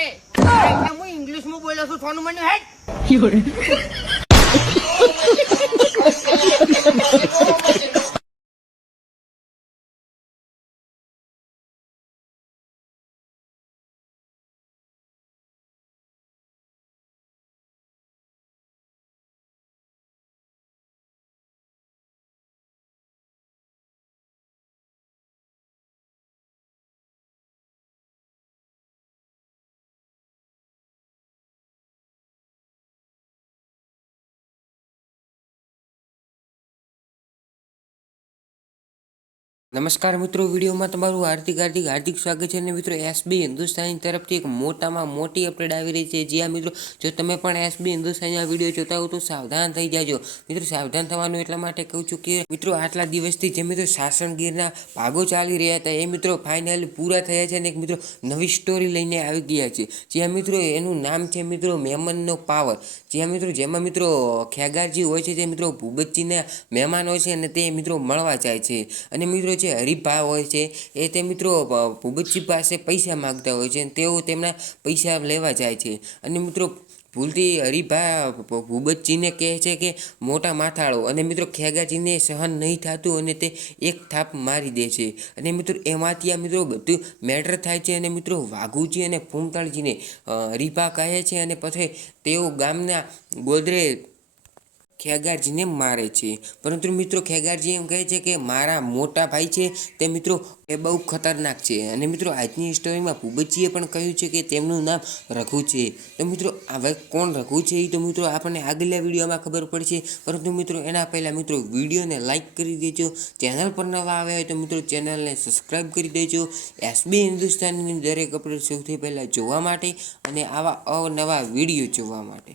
રે એટલે હું ઇંગ્લિશમાં બોલ્યો છું સોનું મને હેડ નમસ્કાર મિત્રો, વિડીયોમાં તમારું હાર્દિક સ્વાગત છે. અને મિત્રો, એસબી હિન્દુસ્તાની તરફથી એક મોટામાં મોટી અપડેટ આવી રહી છે. જ્યાં મિત્રો, જો તમે પણ એસબી હિન્દુસ્તાનીના વિડીયો જોતા હો તો સાવધાન થઈ જાજો. મિત્રો, સાવધાન થવાનું એટલા માટે કહું છું કે મિત્રો, આટલા દિવસથી જે મિત્રો સાસણગીરના ભાગો ચાલી રહ્યા હતા એ મિત્રો ફાઇનલી પૂરા થયા છે. અને એક મિત્રો નવી સ્ટોરી લઈને આવી ગયા છે. જ્યાં મિત્રો એનું નામ છે મિત્રો મેમનનો પાવર. જેમાં મિત્રો ખેગારજી હોય છે, જે મિત્રો ભૂપતજીના મહેમાન હોય છે અને તે મિત્રો મળવા જાય છે. અને મિત્રો જે હરિભા હોય છે એ તે મિત્રો ભૂપતજી પાસે પૈસા માગતા હોય છે અને તેઓ તેમના પૈસા લેવા જાય છે. અને મિત્રો ભૂલથી હરિભા ભૂપતજીને કહે છે કે મોટા માથાળો, અને મિત્રો ખેગાજીને સહન નહીં થતું અને તે એક થાપ મારી દે છે. અને મિત્રો એમાંથી આ મિત્રો બધું મેટર થાય છે. અને મિત્રો વાઘુજી અને ફૂમતાળજીને હરિભા કહે છે અને પછી તેઓ ગામના ગોદરે ખેગારજીને મારે છે. પરંતુ મિત્રો ખેગારજી એમ કહે છે કે મારા મોટા ભાઈ છે તે મિત્રો એ બહુ ખતરનાક છે. અને મિત્રો આજની સ્ટોરીમાં ભૂપતજીએ પણ કહ્યું છે કે તેમનું નામ રઘુ છે. તો મિત્રો હવે કોણ રઘુ છે એ તો મિત્રો આપણને આગલા વિડીયોમાં ખબર પડશે. પરંતુ મિત્રો એના પહેલાં મિત્રો વિડીયોને લાઇક કરી દેજો. ચેનલ પર નવા આવ્યા હોય તો મિત્રો ચેનલને સબસ્ક્રાઈબ કરી દેજો. એસબી હિન્દુસ્તાનની દરેક અપડેટ સૌથી પહેલાં જોવા માટે અને આવા અવનવા વિડીયો જોવા માટે.